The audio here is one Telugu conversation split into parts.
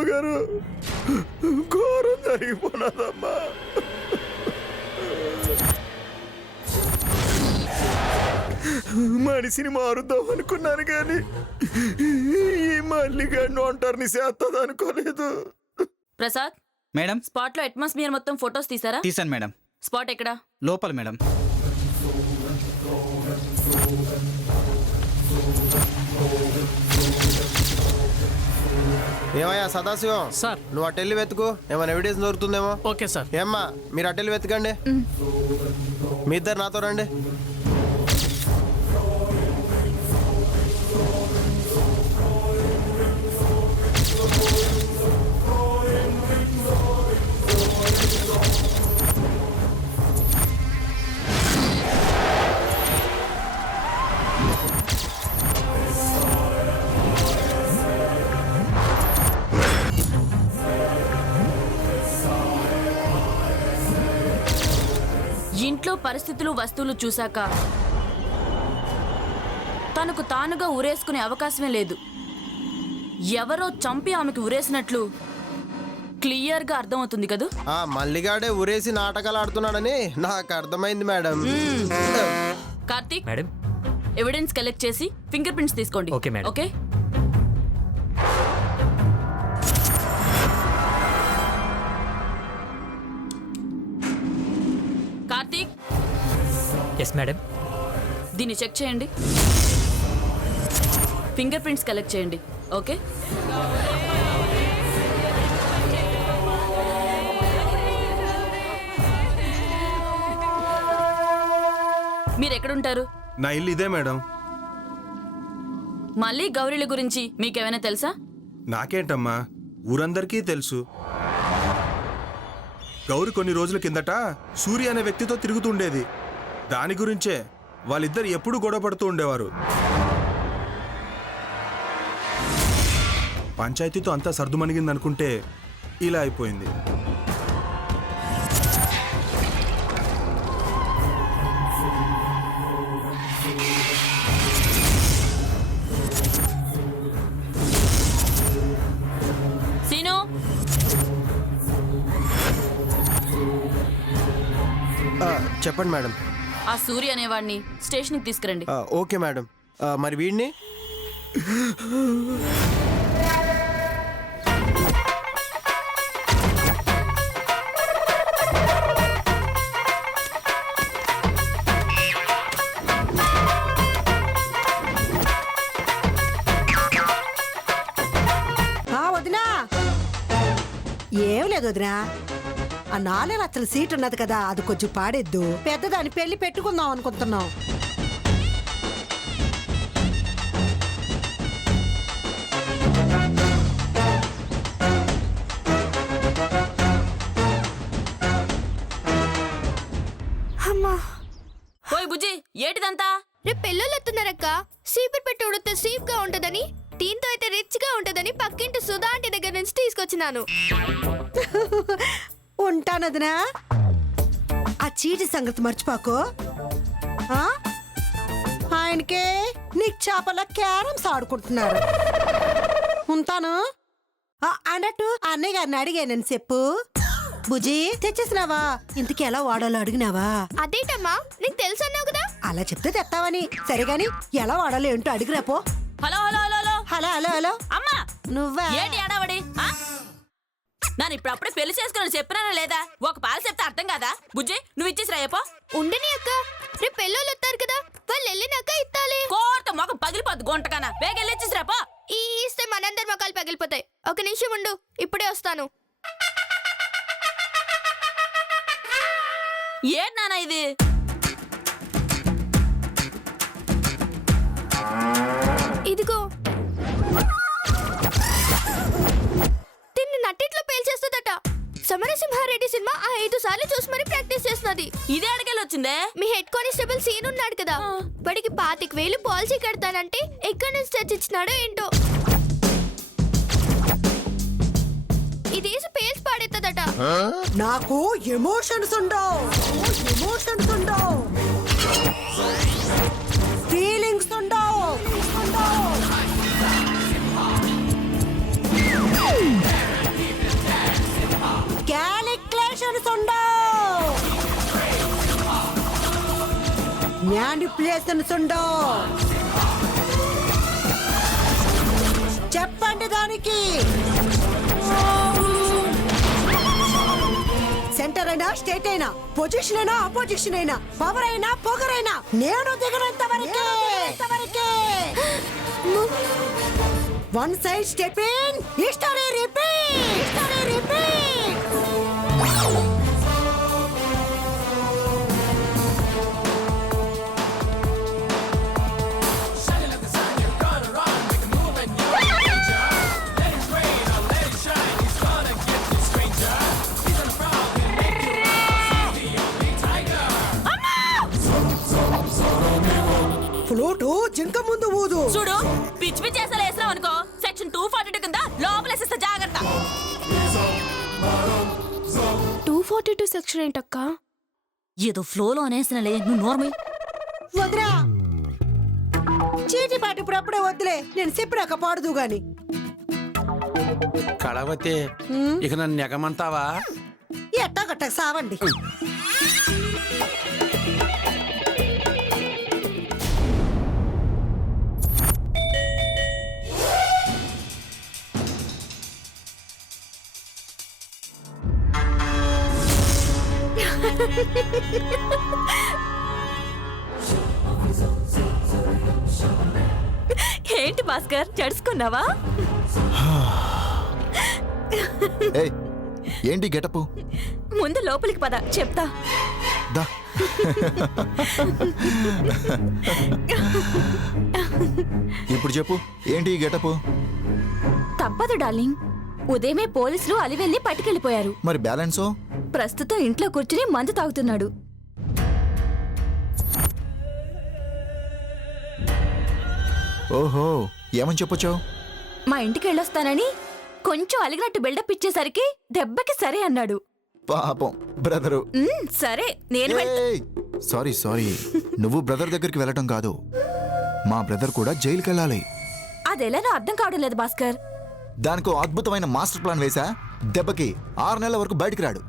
అమ్మగారు, ఘోరం జరిగిపోయినదమ్మా. మనిషిని మారుద్దాం అనుకున్నాను కానీ ఈ మల్లిగాడిని ఒంటరిని చేస్తుంది అనుకోలేదు. ప్రసాద్ మేడం, స్పాట్ లో అట్మాస్ఫియర్ మొత్తం ఫొటోస్ తీసారా? తీసాను మేడం. స్పాట్ ఎక్కడ? లోపల మేడం. ఏమయ్యా సదాశివం సార్, నువ్వు అటెల్లి వెతుకు, ఏమైనా ఎవిడెన్స్ దొరుకుతుందేమో. Okay sir. ఏమ్మా మీరు అటెల్లి వెతకండి. మీ ఇద్దరు నాతో రండి. ఇంట్లో పరిస్థితులు వస్తువులు చూశాక తనకు తానుగా ఉరేసుకునే అవకాశమే లేదు. ఎవరో చంపి ఆమెకు ఉరేసినట్లు క్లియర్గా అర్థమవుతుంది కదూ. ఆ మల్లిగాడే ఉరేసి నాటకాలు ఆడుతున్నాడని నాకు అర్థమైంది madam. Karthik madam, evidence collect చేసి ఫింగర్ ప్రింట్స్ తీసుకోండి. Okay madam. Okay. Karthik, yes madam. దీన్ని చెక్ చేయండి. ఫింగర్ ప్రింట్స్ కలెక్ట్ చేయండి. ఓకే. మీరు ఎక్కడుంటారు? నా ఇల్లు ఇదే మేడం. మళ్ళీ గౌరీల గురించి మీకేమైనా తెలుసా? నాకేంటమ్మా, ఊరందరికీ తెలుసు. గౌరి కొన్ని రోజుల కిందట సూర్య అనే వ్యక్తితో తిరుగుతుండేది. దాని గురించే వాళ్ళిద్దరు ఎప్పుడూ గొడవ పడుతూ ఉండేవారు. పంచాయతీతో అంతా సర్దుమణిగిందనుకుంటే ఇలా అయిపోయింది. సీను, చెప్పండి మేడం. ఆ సూర్య అనేవాడిని స్టేషన్కి తీసుకురండి. Okay madam. మరి వీడిని వదినా, ఏం లేదు వదినా. ఆ 4 లక్షల సీట్ ఉన్నది కదా, అది కొంచెం పాడేద్దు. పెద్దదాని పెళ్లి పెట్టుకుందాం అనుకుంటున్నాం. అమ్మా, ఓయ్ బుజ్జి, ఏటిదంతా? రేపు పెళ్ళోళ్ళు వస్తున్నారక్క. సీపర్ పెట్టి ఉడితే సీప్ గా ఉంటదని, దీంతో అయితే రిచ్ గా ఉంటదని పక్కింటి సుధా ఆంటీ దగ్గర నుంచి తీసుకొచ్చినాను. ఉంటానదినా. ఆ చీటి సంగతి మర్చిపోకు. ఆయనకే నీకు చేపల క్యారమ్స్ ఆడుకుంటున్నారు. ఉంటాను. అన్నట్టు అన్నయ్య గారిని అడిగానని చెప్పు. బుజ్జి తెచ్చేసినావా? ఇంతకీ ఎలా వాడాలో అడిగినావా? అదేంటమ్మా, నీకు తెలుసు అన్నావు కదా. అలా చెప్తే తెస్తావని. సరేగాని ఎలా వాడాలో ఏంటో అడిగిరాపో. Hello hello hello hello hello hello hello. అమ్మా, నువ్వా? ఏంటి ఆడావడి? నన్ను ఇప్పుడు అప్పుడే పెళ్లి చేసుకుని చెప్పినానా లేదా? ఒక పాలు చెప్తే అర్థం కాదా? బుజ్జి, నువ్వు ఇచ్చేసి రాయపో. ఉండని అక్క, రేపు పెళ్ళోళ్ళు వస్తారు కదా, వాళ్ళు వెళ్ళినాక ఇత్తాలి. కోర్త మొగం పగిలిపోద్దు గుంటకనా. వేగ వెళ్ళి ఇచ్చేసి రాపో. ఈ ఇస్తే మనందరి మొక్కలు పగిలిపోతాయి. ఒక నిమిషం ఉండు, ఇప్పుడే వస్తాను. ఏంటి నానా ఇది? ఇదిగో, దీన్ని నట్టిట్లో పేల్చేస్తుందట. సమరసింహారెడ్డి సినిమా 5 సార్లు చూసి మరి ప్రాక్టీస్ చేస్తున్నది. ఇదే అడిగేలా వచ్చిందే. మీ హెడ్ కానిస్టేబుల్ సీన్ ఉన్నాడు కదా, వాడికి 25,000 పాలసీ కడతానంటే ఎక్కడి నుంచి తెచ్చిచ్చినాడో ఏంటో. ఇదేసి పేల్చి పాడేస్తుందట. నాకు ఎమోషన్స్ ఉండవు, ఫీలింగ్స్ ఉండవు. మ్యానిపులేషన్స్ ఉండవు. చెప్పండి దానికి. సెంటర్ అయినా స్టేట్ అయినా పొజిషన్ అయినా అపోజిషన్ అయినా పవర్ అయినా పొగరైనా నేను దిగనంత వరకే. One side step in, history repeat. Flute జింక ముందు ఊదు. చూడు పిచ్చి పిచ్చి చేసా వేసావు అనుకో సెక్షన్ 242 కింద లోపలేసిస్తా జాగ్రత్త. 242 సెక్షన్ ఏంటక్క? ఏదో ఫ్లోలో అనేసినలే నువ్వు నార్మల్. వద్రా చీటి పాటి ఇప్పుడు అప్పుడే వద్దులే, నేను చెప్పినాక పాడదు గాని. కళావతి ఇక నన్ను ఎగమంటావా? ఎట్టాగట్ట సావండి. ఏంటి భాస్కర్ చడుచుకున్నావా? ఏయ్, ఏంటి గెటపు? ముందు లోపలికి పద చెప్తా. దా. ఇప్పుడు చెప్పు, ఏంటి గెటపు? తప్పదు డార్లింగ్, ఉదయమే పోలీసులు అలివెళ్ళి పట్టుకెళ్ళిపోయారు. మరి బ్యాలెన్సో? ప్రస్తుతం ఇంట్లో కూర్చుని మందు తాగుతున్నాడు. ఓహో, ఏమని చెప్పొచ్చావు? మా ఇంటికి వెళ్ళొస్తానని కొంచెం అలిగినట్టు బిల్డప్ ఇచ్చేసరికి దెబ్బకి సరే అన్నాడు. పాపం బ్రదరు. సరే నేను సారీ నువ్వు బ్రదర్ దగ్గరికి వెళ్ళటం కాదు, మా బ్రదర్ కూడా జైలుకి వెళ్ళాలి. అదెలానో అర్థం కావడం లేదు భాస్కర్. దానికో అద్భుతమైన మాస్టర్ ప్లాన్ వేసా. దెబ్బకి 6 నెలల వరకు బయటికి రాడు.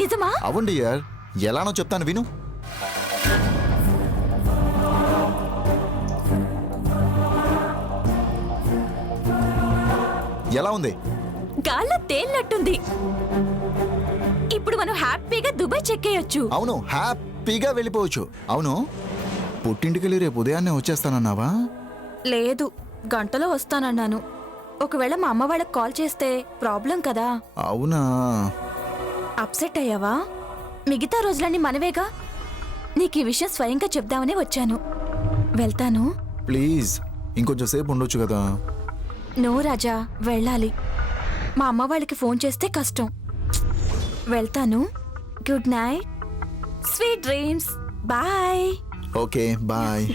నిజమా? అవును డియర్, ఎలానో చెప్తాను విను. ఎలా ఉంది? గాల్లో తేలినట్టుంది. ఇప్పుడు మనం హ్యాపీగా దుబాయ్ చెక్కేయొచ్చు. అవును, హ్యాపీగా వెళ్ళిపోవచ్చు. అవును, పుట్టింటికెళ్ళి రేపు ఉదయాన్నే వచ్చేస్తానన్నావా? లేదు, గంటలో వస్తానన్నాను. ఒకవేళ మా అమ్మ వాళ్ళకి కాల్ చేస్తే ప్రాబ్లం కదా. అవునా? అప్సెట్ అయ్యావా? మిగతా రోజులన్నీ మనవేగా. నీకు ఈ విషయం స్వయంగా చెప్దామని వచ్చాను. వెళ్తాను. ప్లీజ్ ఇంకొంచెం సేపు ఉండొచ్చు కదా. నో రాజా, వెళ్ళాలి. మా అమ్మ వాళ్ళకి ఫోన్ చేస్తే కష్టం. వెళ్తాను. Good night, sweet dreams, bye. Okay bye.